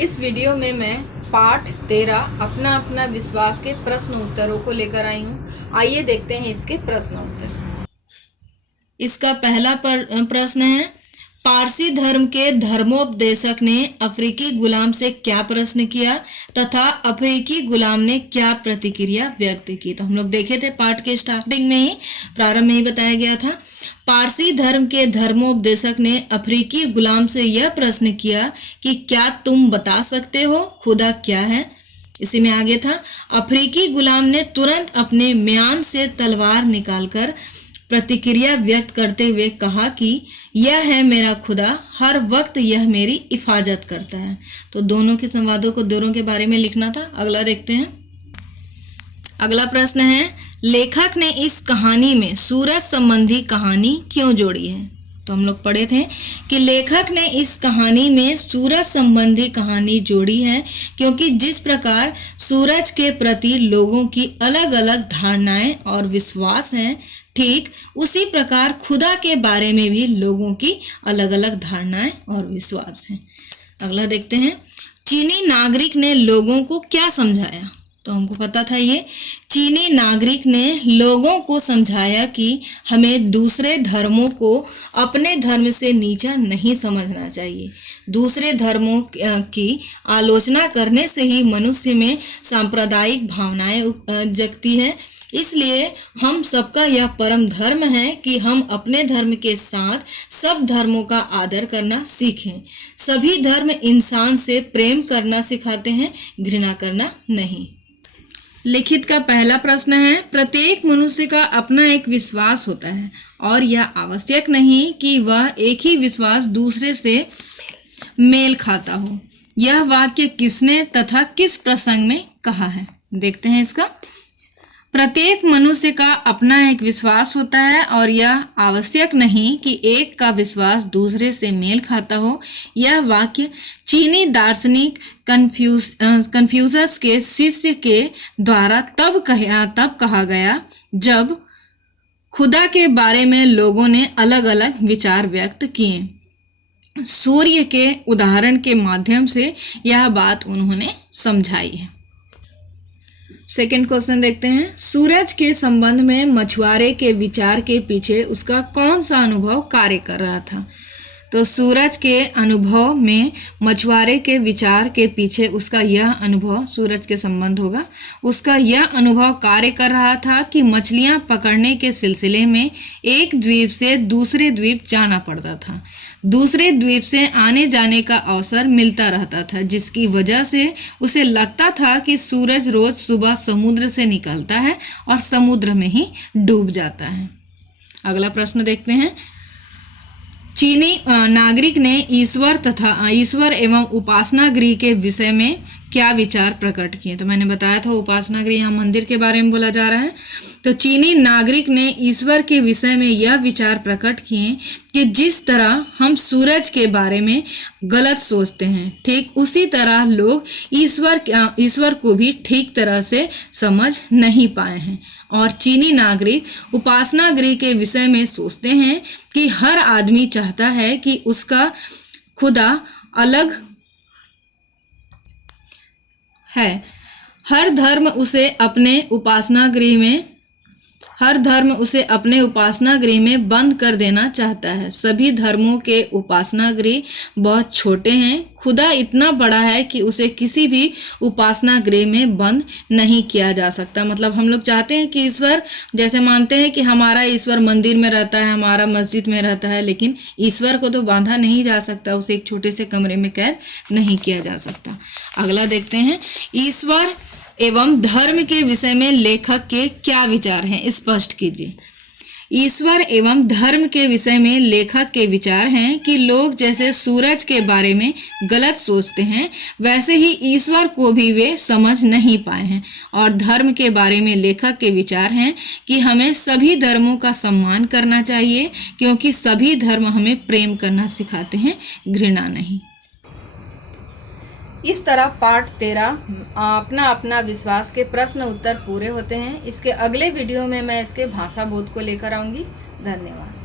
इस वीडियो में मैं पाठ 13 अपना अपना विश्वास के प्रश्न उत्तरों को लेकर आई हूँ। आइए देखते हैं इसके प्रश्न उत्तर। इसका पहला प्रश्न है, पारसी धर्म के धर्मोपदेशक ने अफ्रीकी गुलाम से क्या प्रश्न किया तथा अफ्रीकी गुलाम ने क्या प्रतिक्रिया व्यक्त की। तो हम लोग देखे थे पाठ के स्टार्टिंग में ही, प्रारंभ में ही बताया गया था। पारसी धर्म के धर्मोपदेशक ने अफ्रीकी गुलाम से यह प्रश्न किया कि क्या तुम बता सकते हो खुदा क्या है। इसी में आगे था, अफ्रीकी गुलाम ने तुरंत अपने म्यान से तलवार निकालकर प्रतिक्रिया व्यक्त करते हुए कहा कि यह है मेरा खुदा, हर वक्त यह मेरी हिफाजत करता है। तो दोनों के संवादों को दोनों के बारे में लिखना था। अगला देखते हैं। अगला प्रश्न है, लेखक ने इस कहानी में सूरज संबंधी कहानी क्यों जोड़ी है। तो हम लोग पढ़े थे कि लेखक ने इस कहानी में सूरज संबंधी कहानी जोड़ी है क्योंकि जिस प्रकार सूरज के प्रति लोगों की अलग अलग धारणाएं और विश्वास हैं, ठीक उसी प्रकार खुदा के बारे में भी लोगों की अलग अलग धारणाएं और विश्वास हैं। अगला देखते हैं, चीनी नागरिक ने लोगों को क्या समझाया। तो हमको पता था ये, चीनी नागरिक ने लोगों को समझाया कि हमें दूसरे धर्मों को अपने धर्म से नीचा नहीं समझना चाहिए। दूसरे धर्मों की आलोचना करने से ही मनुष्य में सांप्रदायिक भावनाएं जगती हैं। इसलिए हम सबका यह परम धर्म है कि हम अपने धर्म के साथ सब धर्मों का आदर करना सीखें। सभी धर्म इंसान से प्रेम करना सिखाते हैं, घृणा करना नहीं। लिखित का पहला प्रश्न है, प्रत्येक मनुष्य का अपना एक विश्वास होता है और यह आवश्यक नहीं कि वह एक ही विश्वास दूसरे से मेल खाता हो। यह वाक्य किसने तथा किस प्रसंग में कहा है। देखते हैं इसका। प्रत्येक मनुष्य का अपना एक विश्वास होता है और यह आवश्यक नहीं कि एक का विश्वास दूसरे से मेल खाता हो। यह वाक्य चीनी दार्शनिक कन्फ्यूशस के शिष्य के द्वारा तब कहा गया जब खुदा के बारे में लोगों ने अलग अलग विचार व्यक्त किए। सूर्य के उदाहरण के माध्यम से यह बात उन्होंने समझाई है। सेकंड क्वेश्चन देखते हैं, सूरज के संबंध में मछुआरे के विचार के पीछे उसका कौन सा अनुभव कार्य कर रहा था। तो सूरज के अनुभव में मछुआरे के विचार के पीछे उसका यह अनुभव, सूरज के संबंध होगा, उसका यह अनुभव कार्य कर रहा था कि मछलियां पकड़ने के सिलसिले में एक द्वीप से दूसरे द्वीप जाना पड़ता था। दूसरे द्वीप से आने जाने का अवसर मिलता रहता था, जिसकी वजह से उसे लगता था कि सूरज रोज सुबह समुद्र से निकलता है और समुद्र में ही डूब जाता है। अगला प्रश्न देखते हैं, चीनी नागरिक ने ईश्वर एवं उपासना गृह के विषय में क्या विचार प्रकट किए। तो मैंने बताया था उपासना गृह यहाँ मंदिर के बारे में बोला जा रहा है। तो चीनी नागरिक ने ईश्वर के विषय में यह विचार प्रकट किए कि जिस तरह हम सूरज के बारे में गलत सोचते हैं, ठीक उसी तरह लोग ईश्वर को भी ठीक तरह से समझ नहीं पाए हैं। और चीनी नागरिक उपासना गृह के विषय में सोचते हैं कि हर आदमी चाहता है कि उसका खुदा अलग है। हर धर्म उसे अपने उपासना गृह में बंद कर देना चाहता है। सभी धर्मों के उपासना गृह बहुत छोटे हैं। खुदा इतना बड़ा है कि उसे किसी भी उपासना गृह में बंद नहीं किया जा सकता। मतलब हम लोग चाहते हैं कि ईश्वर, जैसे मानते हैं कि हमारा ईश्वर मंदिर में रहता है, हमारा मस्जिद में रहता है, लेकिन ईश्वर को तो बांधा नहीं जा सकता, उसे एक छोटे से कमरे में कैद नहीं किया जा सकता। अगला देखते हैं, ईश्वर एवं धर्म के विषय में लेखक के क्या विचार हैं, स्पष्ट कीजिए। ईश्वर एवं धर्म के विषय में लेखक के विचार हैं कि लोग जैसे सूरज के बारे में गलत सोचते हैं, वैसे ही ईश्वर को भी वे समझ नहीं पाए हैं। और धर्म के बारे में लेखक के विचार हैं कि हमें सभी धर्मों का सम्मान करना चाहिए, क्योंकि सभी धर्म हमें प्रेम करना सिखाते हैं, घृणा नहीं। इस तरह पाठ 13 अपना अपना विश्वास के प्रश्न उत्तर पूरे होते हैं। इसके अगले वीडियो में मैं इसके भाषा बोध को लेकर आऊँगी। धन्यवाद।